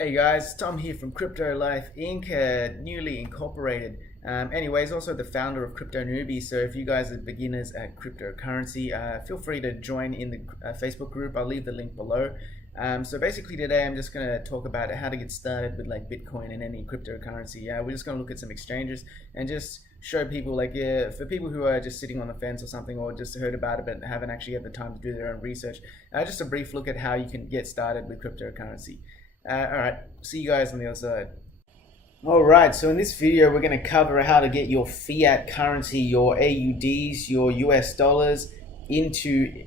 Hey guys, Tom here from Crypto Life Inc., newly incorporated. Anyways, also the founder of Crypto Newbie. So if you guys are beginners at cryptocurrency, feel free to join in the Facebook group. I'll leave the link below. So basically today I'm just going to talk about how to get started with like Bitcoin and any cryptocurrency. We're just going to look at some exchanges and just show people for people who are just sitting on the fence or something, or just heard about it but haven't actually had the time to do their own research. Just a brief look at how you can get started with cryptocurrency. Alright, see you guys on the other side. Alright, so in this video we're going to cover how to get your fiat currency, your AUDs, your US dollars into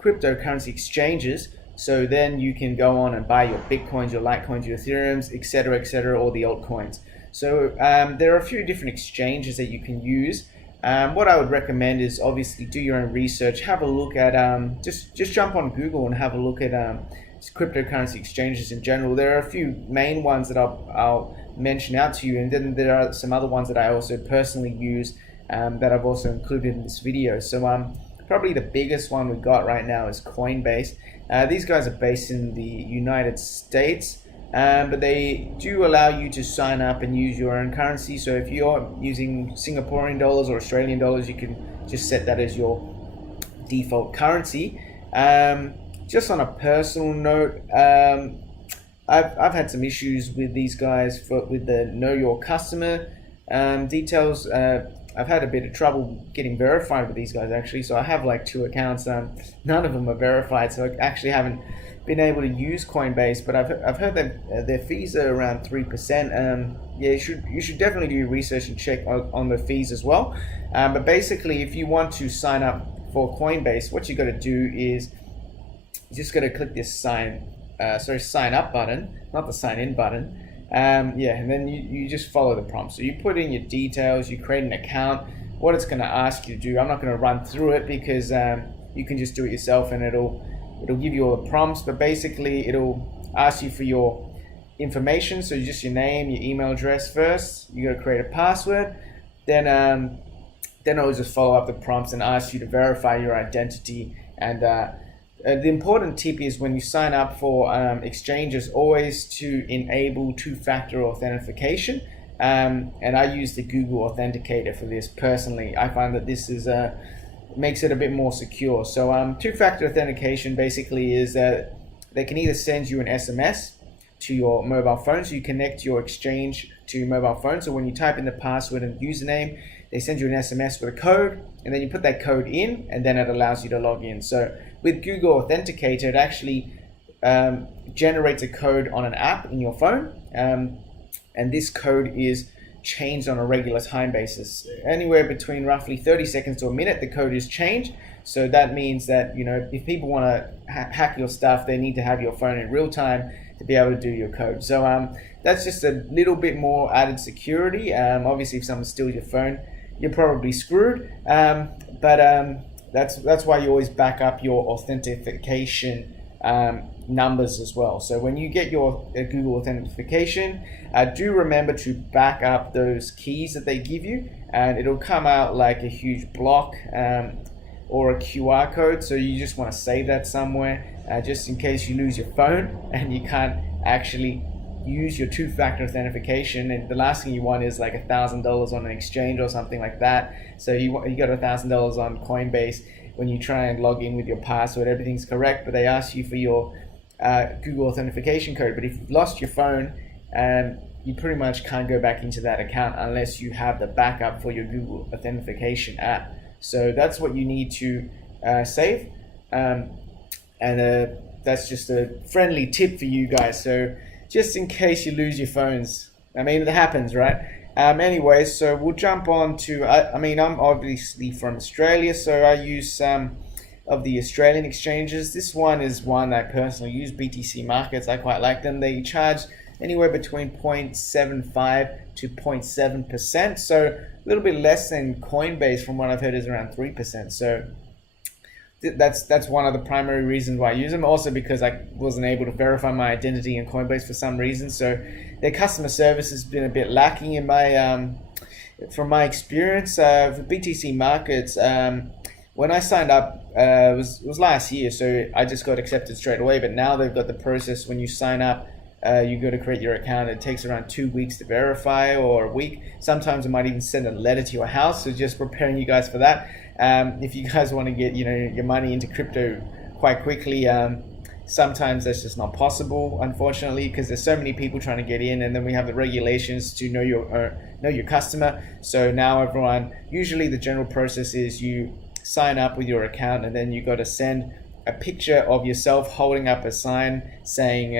cryptocurrency exchanges, so then you can go on and buy your Bitcoins, your Litecoins, your Ethereums, etc., or the altcoins. So there are a few different exchanges that you can use. What I would recommend is obviously do your own research, have a look at, just jump on Google and have a look at cryptocurrency exchanges in general. There are a few main ones that I'll mention out to you, and then there are some other ones that I also personally use that I've also included in this video. So probably the biggest one we got right now is Coinbase. These guys are based in the United States, but they do allow you to sign up and use your own currency. So if you're using Singaporean dollars or Australian dollars, you can just set that as your default currency. Just on a personal note, I've had some issues with these guys with the know your customer details. I've had a bit of trouble getting verified with these guys actually, so I have like 2 accounts. None of them are verified, so I actually haven't been able to use Coinbase. But I've heard that their fees are around 3%. Yeah, you should definitely do your research and check on the fees as well. But basically, if you want to sign up for Coinbase, what you got to do is you just got to click this sign up button, not the sign in button. And then you just follow the prompt. So you put in your details, you create an account. What it's going to ask you to do, I'm not going to run through it because you can just do it yourself, and it'll give you all the prompts. But basically, it'll ask you for your information. So just your name, your email address first. You got to create a password. Then it'll just follow up the prompts and ask you to verify your identity. And the important tip is when you sign up for exchanges, always to enable 2-factor authentication. And I use the Google Authenticator for this personally. I find that this is makes it a bit more secure. So 2-factor authentication basically is that they can either send you an SMS to your mobile phone, so you connect your exchange to your mobile phone. So when you type in the password and username, they send you an SMS with a code, and then you put that code in, and then it allows you to log in. So with Google Authenticator, it actually generates a code on an app in your phone, and this code is changed on a regular time basis. Anywhere between roughly 30 seconds to a minute, the code is changed. So that means that, if people want to hack your stuff, they need to have your phone in real time to be able to do your code. So that's just a little bit more added security. Obviously, if someone steals your phone, you're probably screwed. But that's why you always back up your authentication numbers as well. So when you get your Google authentication, do remember to back up those keys that they give you, and it'll come out like a huge block or a QR code. So you just want to save that somewhere, just in case you lose your phone and you can't actually use your 2-factor authentication. And the last thing you want is like $1,000 on an exchange or something like that. So you got $1,000 on Coinbase. When you try and log in with your password, everything's correct, but they ask you for your Google authentication code. But if you've lost your phone, you pretty much can't go back into that account unless you have the backup for your Google authentication app. So that's what you need to save. That's just a friendly tip for you guys. So just in case you lose your phones. I mean, it happens, right? Anyways, so we'll jump on to, I'm obviously from Australia, so I use some of the Australian exchanges. This one is one I personally use, BTC Markets. I quite like them. They charge anywhere between 0.75 to 0.7%, so a little bit less than Coinbase. From what I've heard is around 3%. So that's one of the primary reasons why I use them. Also because I wasn't able to verify my identity in Coinbase for some reason. So their customer service has been a bit lacking in from my experience. For BTC Markets, when I signed up, it was last year, so I just got accepted straight away. But now they've got the process when you sign up you go to create your account. It takes around 2 weeks to verify, or a week. Sometimes it might even send a letter to your house. So just preparing you guys for that. If you guys want to get your money into crypto quite quickly, sometimes that's just not possible, unfortunately, because there's so many people trying to get in, and then we have the regulations to know your customer. So now everyone, usually the general process is you sign up with your account, and then you got to send a picture of yourself holding up a sign saying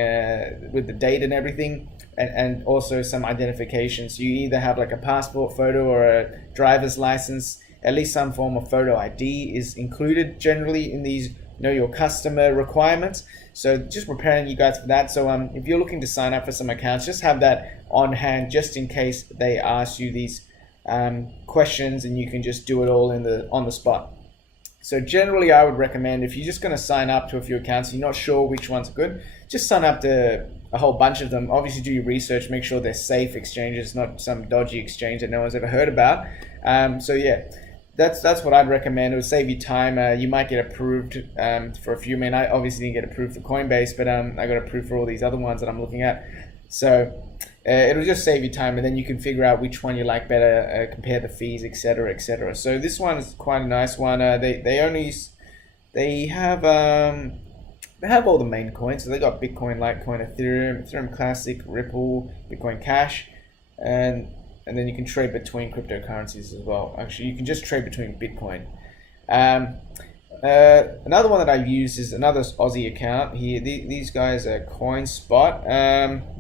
with the date and everything, and also some identification. So you either have like a passport photo or a driver's license. At least some form of photo ID is included generally in these know your customer requirements. So just preparing you guys for that. So if you're looking to sign up for some accounts, just have that on hand just in case they ask you these questions, and you can just do it all on the spot. So generally I would recommend, if you're just going to sign up to a few accounts, you're not sure which ones are good, just sign up to a whole bunch of them. Obviously do your research, make sure they're safe exchanges, not some dodgy exchange that no one's ever heard about. So yeah, that's what I'd recommend. It would save you time. You might get approved for a few. I mean, I obviously didn't get approved for Coinbase, but I got approved for all these other ones that I'm looking at. So it'll just save you time, and then you can figure out which one you like better, compare the fees, etc., etc. So this one is quite a nice one. They have all the main coins. So they got Bitcoin, Litecoin, Ethereum Classic, Ripple, Bitcoin Cash, and then you can trade between cryptocurrencies as well. Actually, you can just trade between Bitcoin. Another one that I've used is another Aussie account here. These guys are Coinspot.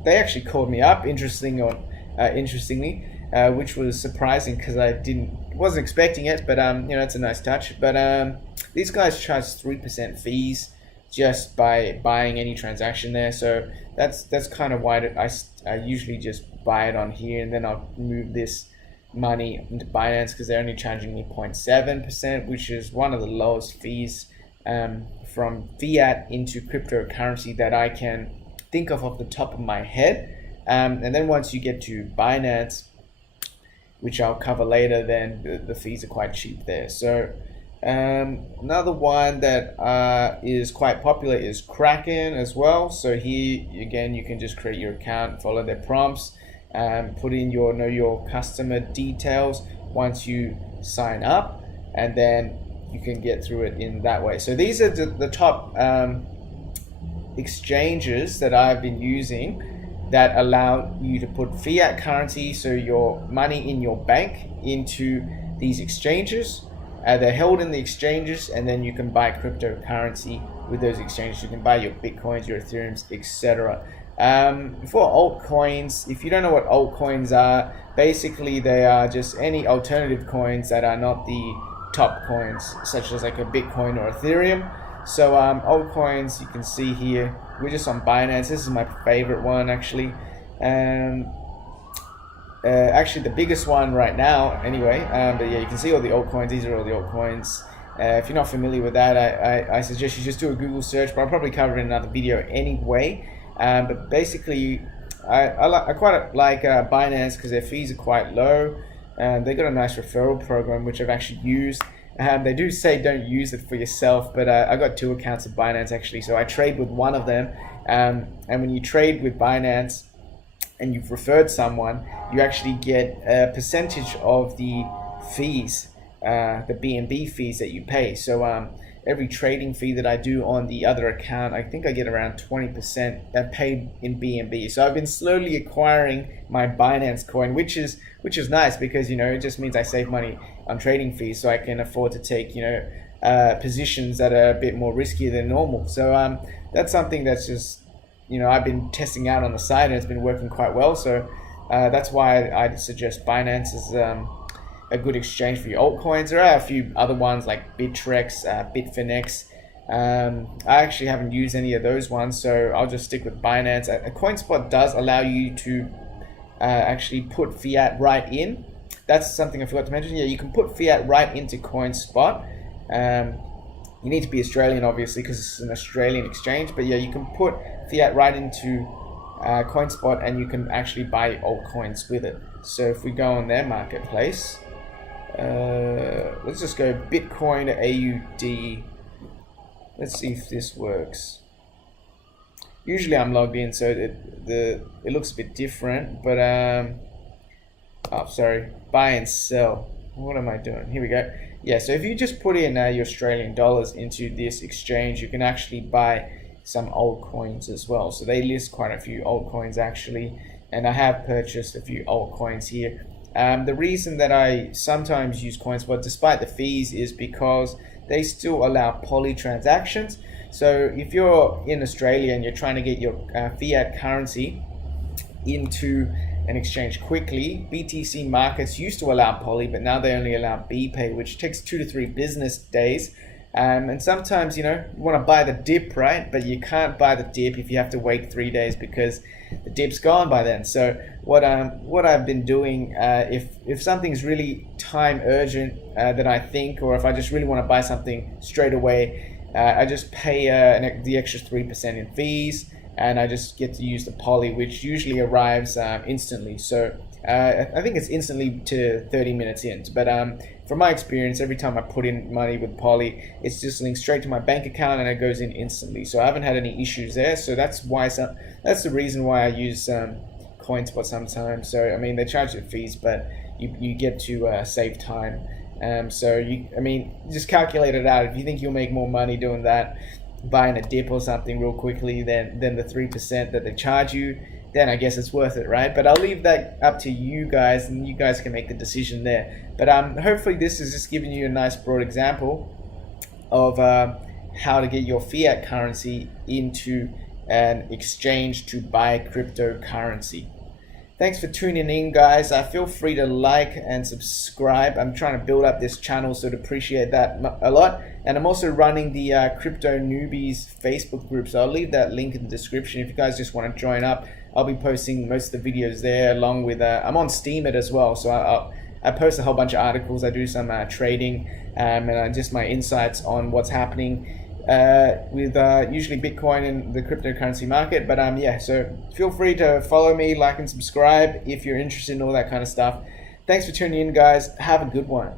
They actually called me up, interestingly, which was surprising because I wasn't expecting it. But it's a nice touch. But these guys charge 3% fees just by buying any transaction there. So that's kind of why I usually just buy it on here, and then I'll move this money into Binance because they're only charging me 0.7%, which is one of the lowest fees from fiat into cryptocurrency that I can think of off the top of my head. And then once you get to Binance, which I'll cover later, then the fees are quite cheap there. So another one that is quite popular is Kraken as well. So here again, you can just create your account, follow their prompts, put in your know your customer details once you sign up, and then you can get through it in that way. So these are the top exchanges that I've been using that allow you to put fiat currency, so your money in your bank, into these exchanges. They're held in the exchanges, and then you can buy cryptocurrency with those exchanges. You can buy your Bitcoins, your Ethereums, etc. For altcoins, if you don't know what altcoins are, basically they are just any alternative coins that are not the top coins, such as like a Bitcoin or Ethereum. So altcoins, you can see here, we're just on Binance. This is my favorite one actually. Actually the biggest one right now anyway. But yeah, you can see all the altcoins. These are all the altcoins. If you're not familiar with that, I suggest you just do a Google search, but I'll probably cover it in another video anyway. But basically, I quite like Binance because their fees are quite low. They got a nice referral program, which I've actually used. They do say don't use it for yourself, but I got 2 accounts of Binance actually, so I trade with one of them. And when you trade with Binance and you've referred someone, you actually get a percentage of the fees, the BNB fees that you pay. So every trading fee that I do on the other account, I think I get around 20% paid in BNB. So I've been slowly acquiring my Binance coin, which is nice because it just means I save money on trading fees, so I can afford to take positions that are a bit more riskier than normal. So that's something that's just I've been testing out on the side, and it's been working quite well. So that's why I suggest Binance is a good exchange for your altcoins. There are a few other ones like Bittrex, Bitfinex. I actually haven't used any of those ones, so I'll just stick with Binance. Coinspot does allow you to actually put fiat right in. That's something I forgot to mention. Yeah, you can put fiat right into Coinspot. You need to be Australian, obviously, because it's an Australian exchange. But yeah, you can put fiat right into Coinspot, and you can actually buy altcoins with it. So if we go on their marketplace, let's just go Bitcoin to AUD. Let's see if this works. Usually I'm logged in, so it looks a bit different, but oh, sorry, buy and sell. What am I doing? Here we go. Yeah, so if you just put in your Australian dollars into this exchange, you can actually buy some altcoins as well. So they list quite a few altcoins actually, and I have purchased a few altcoins here. The reason that I sometimes use Coinspot despite the fees is because they still allow poly transactions. So if you're in Australia and you're trying to get your fiat currency into an exchange quickly, BTC markets used to allow poly, but now they only allow BPay, which takes 2 to 3 business days. And sometimes, you want to buy the dip, right? But you can't buy the dip if you have to wait 3 days because the dip's gone by then. So what I've been doing, if something's really time urgent that I think, or if I just really want to buy something straight away, I just pay the extra 3% in fees, and I just get to use the poly, which usually arrives instantly. So I think it's instantly to 30 minutes in. But from my experience, every time I put in money with poly, it's just linked straight to my bank account and it goes in instantly. So I haven't had any issues there. So that's the reason why I use Coinspot sometimes. So I mean, they charge you fees, but you get to save time. So just calculate it out. If you think you'll make more money doing that, buying a dip or something real quickly than the 3% that they charge you, then I guess it's worth it, right? But I'll leave that up to you guys, and you guys can make the decision there. But hopefully this is just giving you a nice broad example of how to get your fiat currency into an exchange to buy cryptocurrency. Thanks for tuning in, guys. Feel free to like and subscribe. I'm trying to build up this channel, so I'd appreciate that a lot. And I'm also running the Crypto Newbies Facebook group, so I'll leave that link in the description if you guys just want to join up. I'll be posting most of the videos there, along with I'm on Steemit as well, so I post a whole bunch of articles. I do some trading and just my insights on what's happening with usually Bitcoin and the cryptocurrency market. But yeah, so feel free to follow me, like and subscribe if you're interested in all that kind of stuff. Thanks for tuning in, guys. Have a good one.